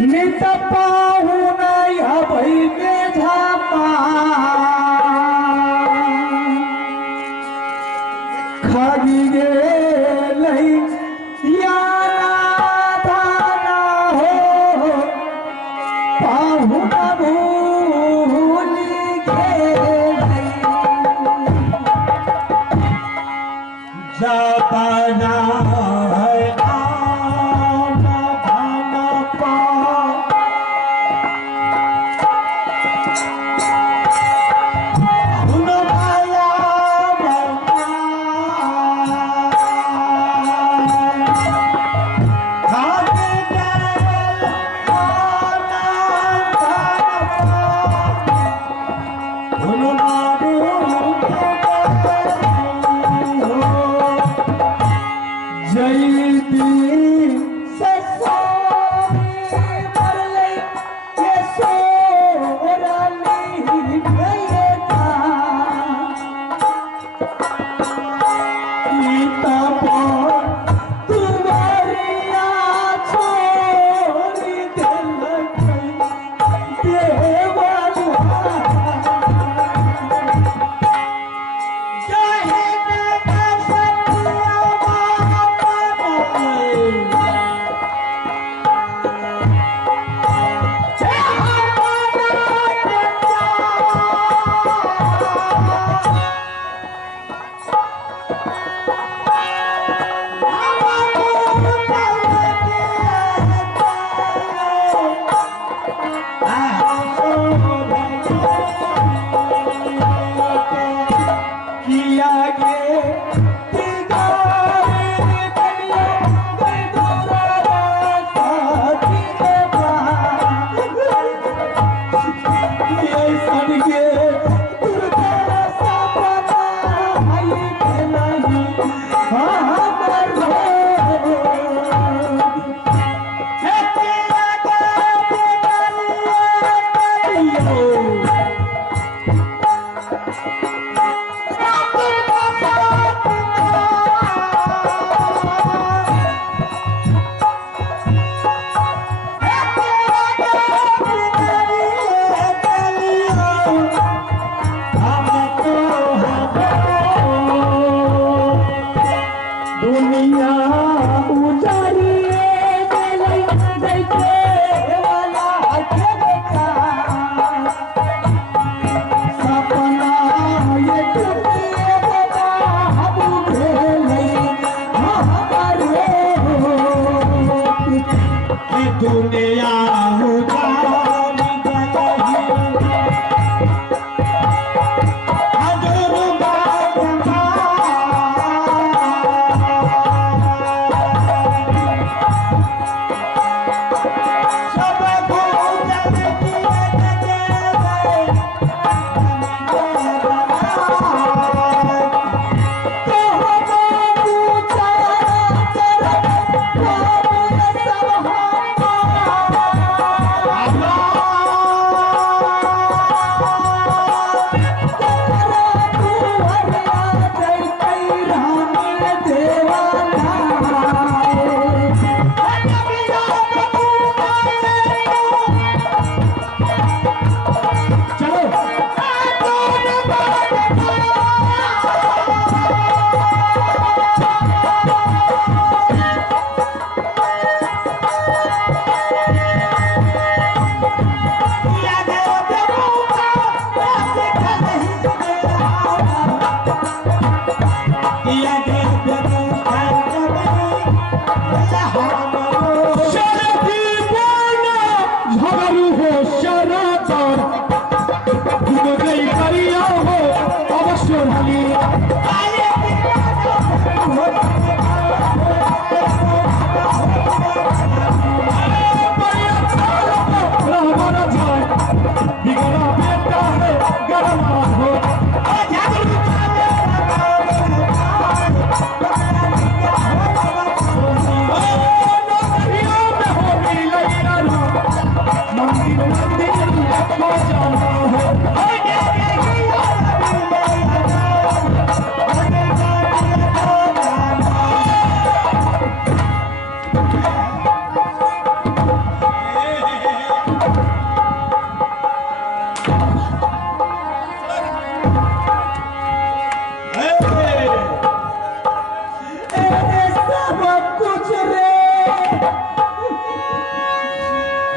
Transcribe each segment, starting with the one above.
नित पाहून ह्या भैमे झापा खाली गेलई या नादाना हो पाहून भूली गेलई जबाना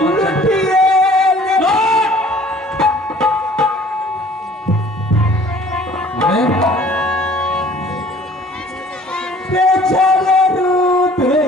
लुटिए बेचारे रूपे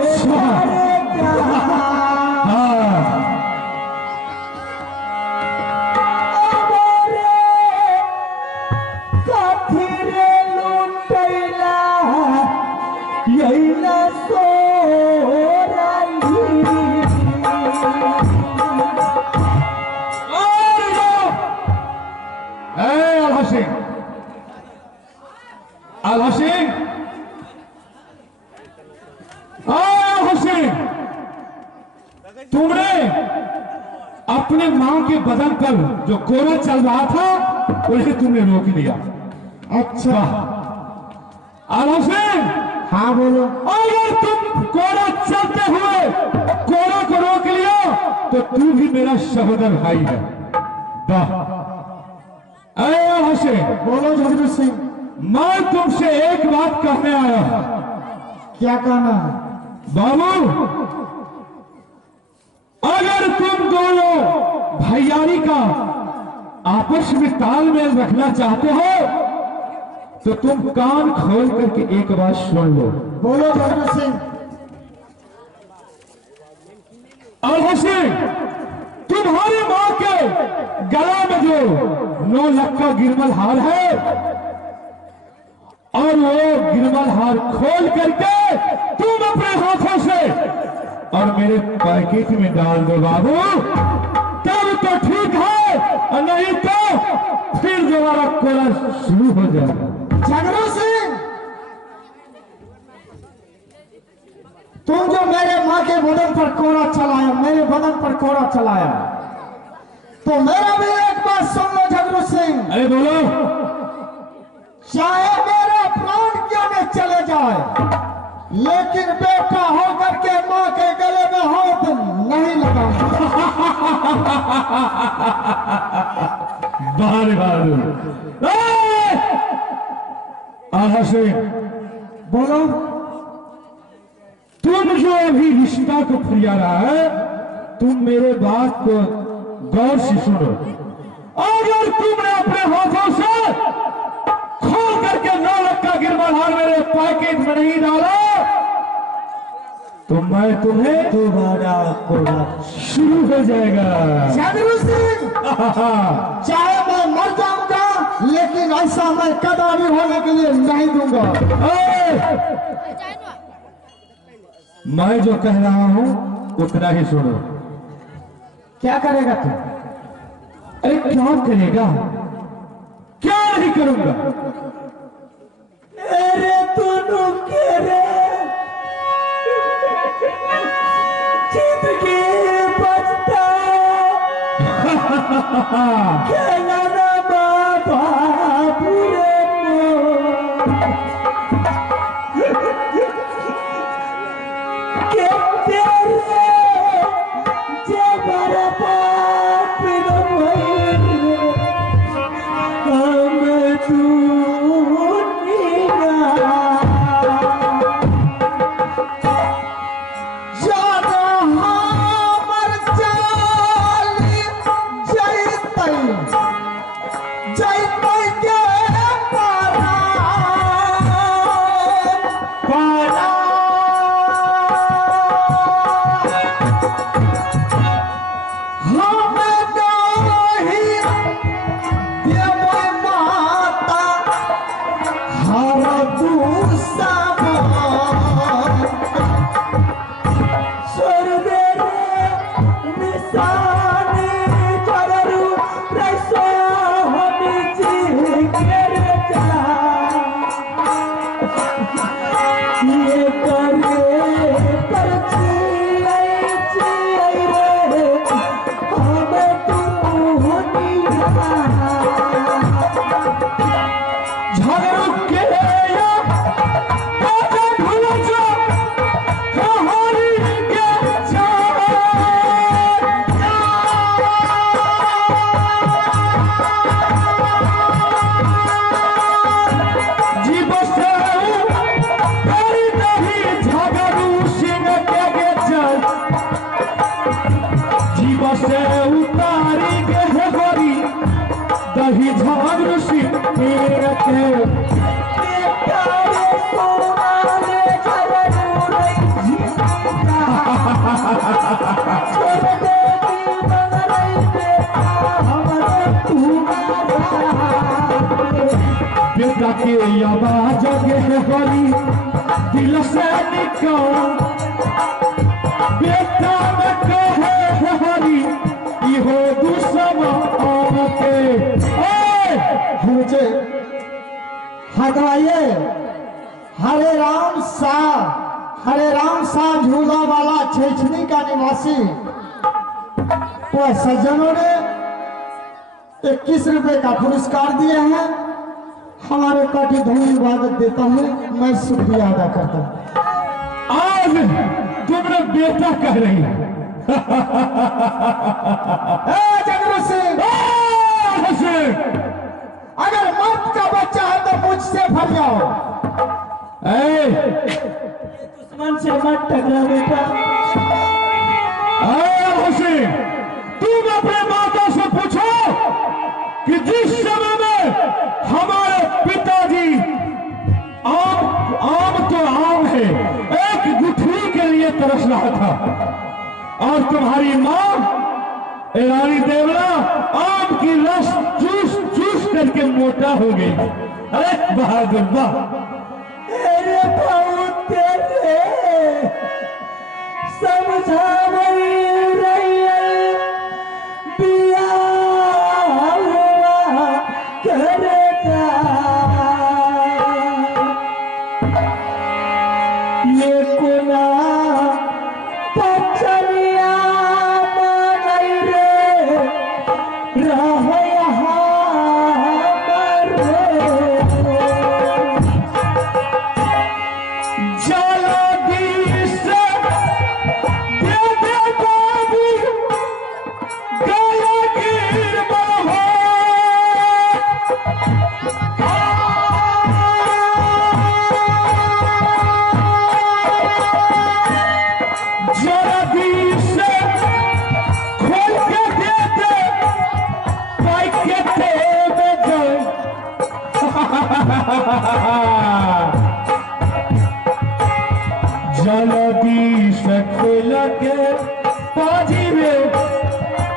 तुमने अपने मां के बदन पर जो कोरा चल रहा था उन्हें तुमने रोक लिया। अच्छा आला सिंह, हाँ बोलो। अगर तुम कोरा चलते हुए कोरा को रोक लिया तो तू भी मेरा सहोदर भाई है। आला सिंह, बोलो झगड़ू सिंह। मैं तुमसे एक बात कहने आया हूं। क्या कहना है? बाबू, अगर तुम दोनों भैयारी का आपस में तालमेल रखना चाहते हो तो तुम कान खोल करके एक बात सुन लो। बोलो झगड़ू सिंह। आला सिंह, तुम्हारी मां के गला में जो 9 लाख का गिरमल हार है और वो गिरमल हार खोल करके तुम अपने हाथों से और मेरे पैकेट में डाल दो बाबू, तब तो ठीक है, और नहीं तो फिर दोबारा कोरा शुरू हो जाएगा। झगड़ू सिंह, तुम जो मेरे माँ के बदन पर कोरा चलाया, मेरे बदन पर कोरा चलाया, तो मेरा भी एक बात सुन लो झगड़ू सिंह। अरे बोलो। चाहे मेरा प्राण क्यों न चले जाए, लेकिन बेटा होकर के माँ के गले में हाथ नहीं लगाऊंगा। बाहर आला सिंह, बोलो। तुम जो अभी रिश्ता को फरिया रहा है, तुम मेरे बात को गौर से सुनो। अगर तुमने अपने हाथों से खोल करके 9 लाख का गिरमल हार मेरे पैकेट में नहीं डाला तो मैं तुम्हें दोबारा कोरा शुरू हो जाएगा। झगड़ू सिंह, चाहे मैं मर जाऊंगा, लेकिन ऐसा मैं कदापि होने के लिए नहीं दूंगा। मैं जो कह रहा हूं उतना ही सुनो। क्या करेगा तू? अरे क्या करेगा? क्या नहीं करूंगा? अरे तू के रे जिंदगी बचता खेला ना बाबा पूरे के तेरे जबर पाप न हम तू जीव से उतारी के है गोरी दही झाग ऋषि के बेटा के आवाज के गोरी दिल से निकल बेटा में कहे हरी इहो दुश्मन के मुझे हटाइए। हरे राम शाह झूला वाला छेछनी का निवासी वो सज्जनों ने 21 रुपए का पुरस्कार दिए हैं। हमारे पार्टी धन्यवाद देता है, मैं शुक्रिया अदा करता हूँ। आज तुमने बेटा कह रही है जगरू सिंह, अगर मर्द का बच्चा है तो मुझसे फरियाओ। दुश्मन से मत टकरा बेटा। तुम अपने माता से पूछो कि जिस समय में हमारे पिताजी आम तो आम है एक गुठली के लिए तरस रहा था और तुम्हारी माँ रानी देवला आम की रस चूस चूस करके मोटा हो गई। अरे बहादुर वाह, तेरे बहुत तेरे समझा पिया करेगा ये कोना पचलिया मानई रे रह जल्दी से खोल के पाजी में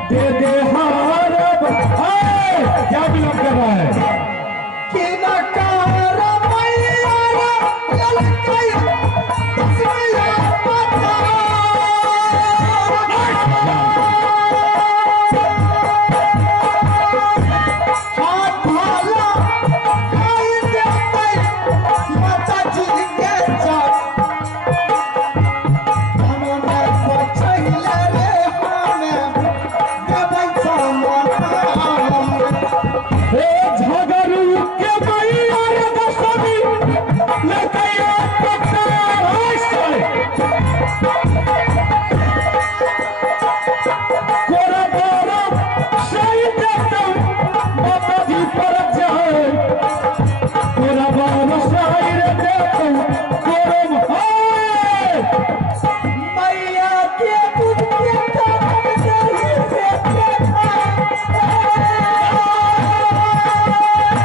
दे दे हार। क्या बिलोंग कर रहा है कि नकार मैया ललकई तस्मैया पता हाथ भाला काई देते माता जी के जात हमने पछैले रे हमें देबै सामान झगड़ू के मैया रे दसमी लकैया पत्ता कोरा बोरा सही देता माता जी पर जाए कोरा बोरा सही देता कोरम हाय मैया के दूध के ताकत नहीं देते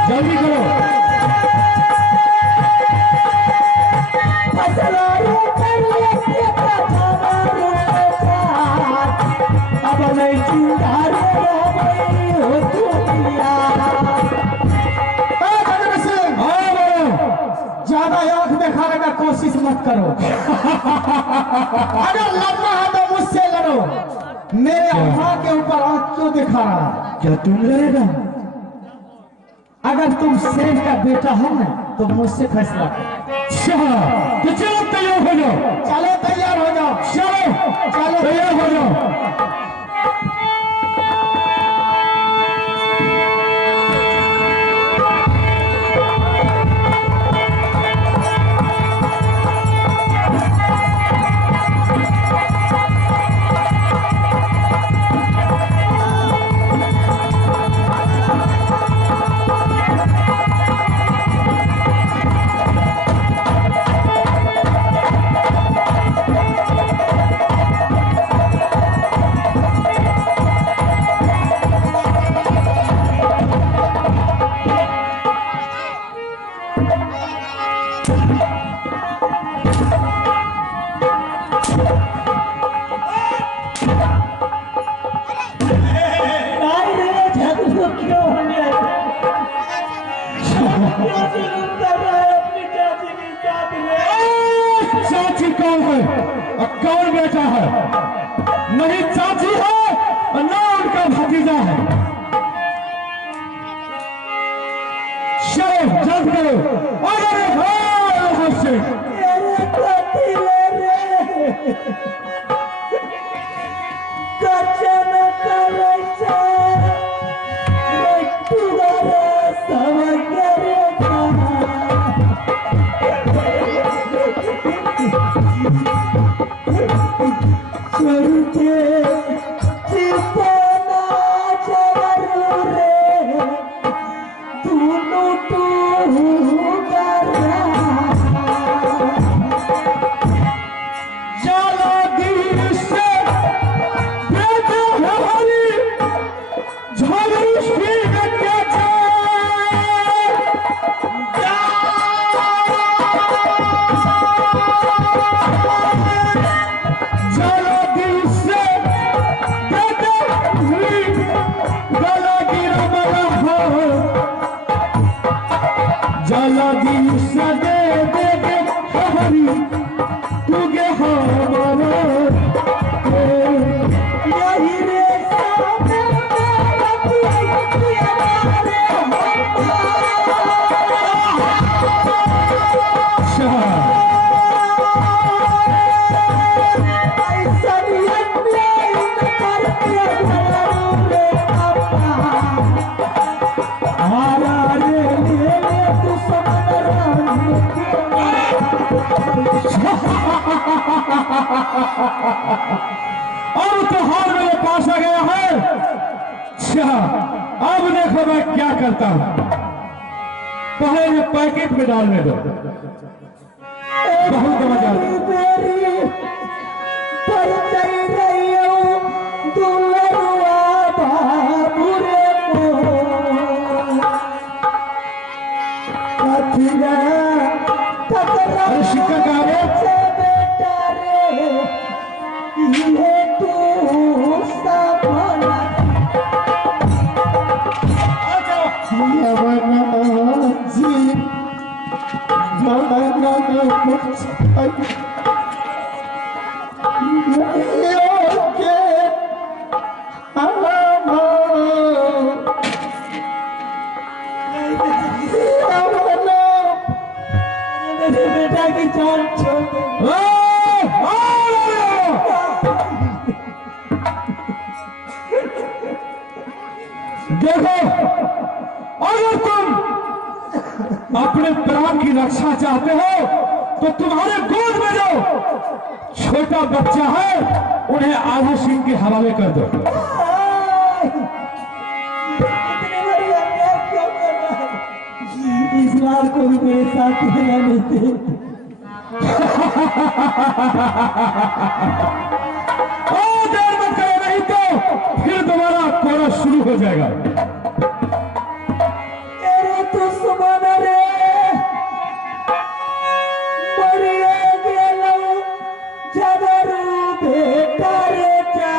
जल्दी करो। फसलारू कर लेके प्रथमारू अब नहीं चुनारे रही हो दुनिया। ज्यादा आंख दिखाने का कोशिश मत करो। अगर लड़ना है तो मुझसे लड़ो। मेरे माँ के ऊपर आंख क्यों दिखा रहा है? क्या तुम लड़ेगा? अगर तुम शेर का बेटा हो ना तो मुझसे फैसला करो। तो चलो तैयार हो जाओ। चलो तैयार हो जाओ। चलो तैयार हो जाओ। बेटा है, नहीं चाची है और ना उनका भतीजा है। चलो जल्द करो, अगर से अब त्योहार मेरे पास आ गया है। अच्छा, अब देखो मैं क्या करता हूं। पहले ये पैकेट में डालने दो, बहुत मजा शिक्का का बेटा की जान छोड़ देखो, अगर तुम अपने प्राण की रक्षा चाहते हो तो तुम्हारे गोद में जो छोटा बच्चा है उन्हें आधा सिंह के हवाले कर दो। इस बार को भी मेरे साथ रहना नहीं थे। देर मत करो, नहीं तो फिर दोबारा कोरा शुरू हो जाएगा। तेरे तो सुमन रे मरिए गेलो जगरू बेटा रे जा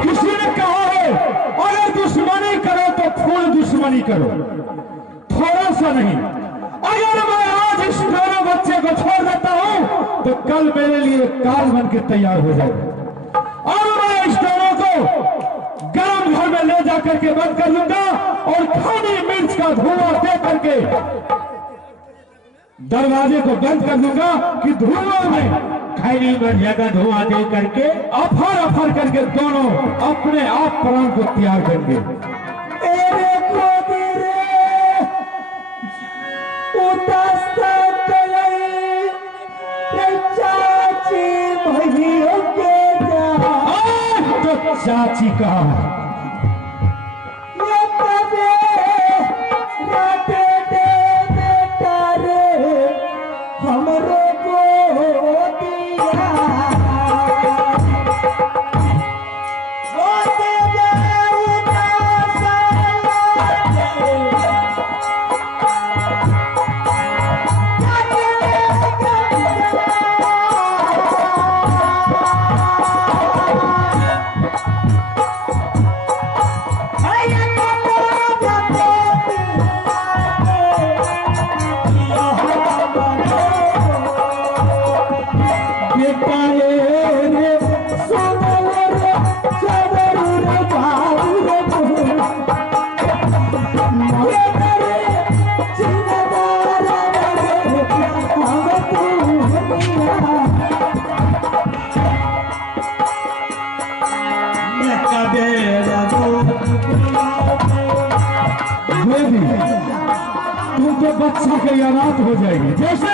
किसी ने कहा है अगर दुश्मनी करो तो फूल दुश्मनी करो, थोड़ा सा नहीं। अगर मैं आज इस दोनों बच्चे को छोड़ देता हूं तो कल मेरे लिए काल बन के तैयार हो जाएगा और मैं इस दोनों को गर्म घर में ले जाकर के बंद कर लूंगा और खाली मिर्च का धुआं दे करके दरवाजे को बंद कर दूंगा कि धुआं में खैनी में जगह धुआं दे करके अफर अफर करके दोनों अपने आप प्राण को त्याग देंगे। तो चाची का बच्ची के अनाथ हो जाएगी जैसे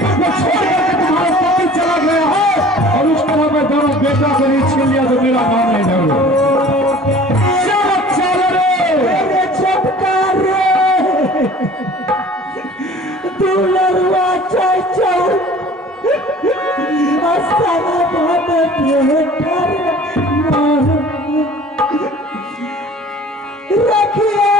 तुमको छोड़ करके तुम्हारा पति चला गया है और उस तरह में दोनों बेटा को नहीं छीन लिया तो मेरा मान नहीं जाओगे। चलो रे छटकार दुलरुआ चल रखिए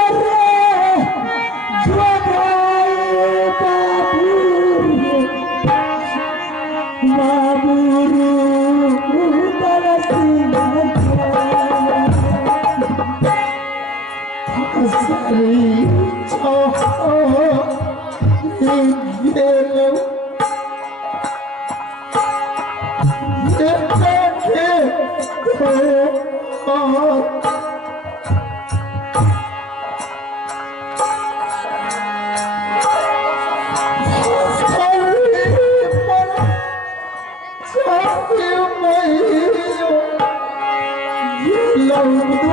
Love